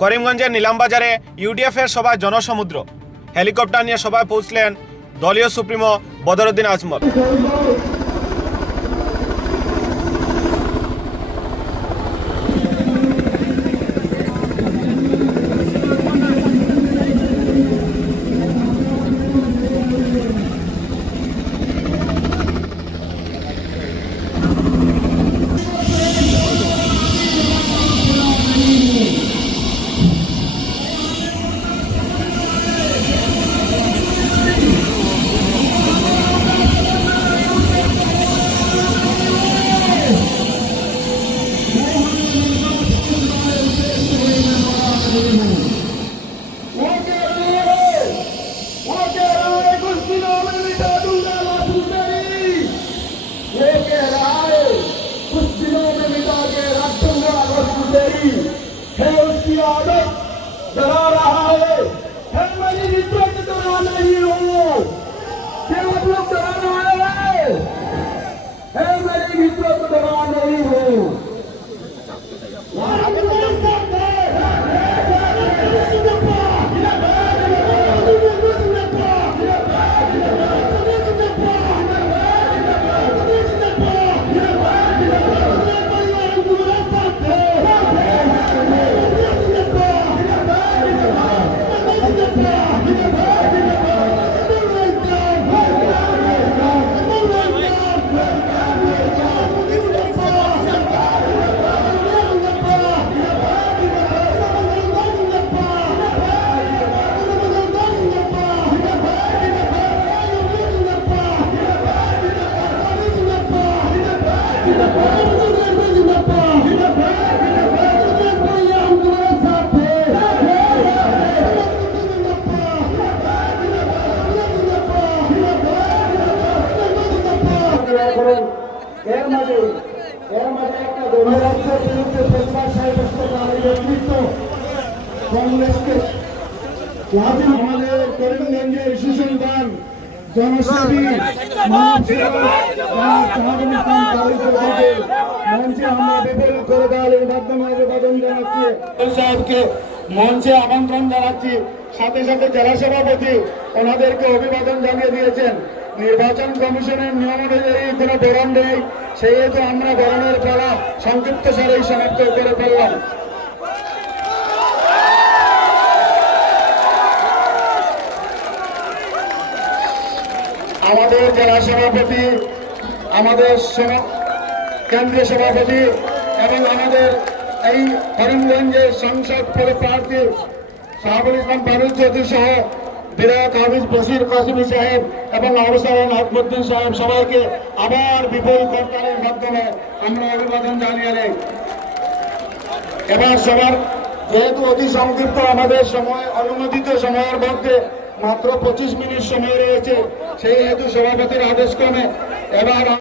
করিমগঞ্জের নিলামবাজারে ইউডিএফের সভায় জনসমুদ্র। হেলিকপ্টার নিয়ে সভায় পৌঁছলেন দলীয় সুপ্রিমো বদরুদ্দিন আজমল। Amen. কংগ্রেসকে আমাদের করিমগঞ্জের শিশু জনসেবী মঞ্চে আমরা বিপুল করে দেওয়ালের মাধ্যমে অভিবাদন জানাচ্ছি। সাহেবকে মঞ্চে আমন্ত্রণ জানাচ্ছি। সাথে সাথে জেলা সভাপতি ওনাদেরকে অভিবাদন জানিয়ে দিয়েছেন। নির্বাচন কমিশনের নিয়ম অনুযায়ী কোনো বরণ নেই। সেহেতু আমরা বরণের পালা সংক্ষিপ্ত সারেই সমাপ্ত করে ফেললাম। আমাদের জেলা সভাপতি, আমাদের কেন্দ্রীয় সভাপতি এবং আমাদের এই করিমগঞ্জের সংসদ পদপ্রার্থী শাহাবুল ইসলাম ফারুক চৌধুরী সহ বিধায়ক হাফিজ বশির কাসিমি সাহেব এবং অবসরের আকবুদ্দিন সাহেব সবাইকে আবার বিপুল করতালের মাধ্যমে আমরা অভিবাদন জানিয়ে নেই। এবার সবার, যেহেতু অতি সংক্ষিপ্ত আমাদের সময়, অনুমোদিত সময়ের মধ্যে মাত্র পঁচিশ মিনিট সময় রয়েছে। সেই হেতু সভাপতির আদেশক্রমে এবার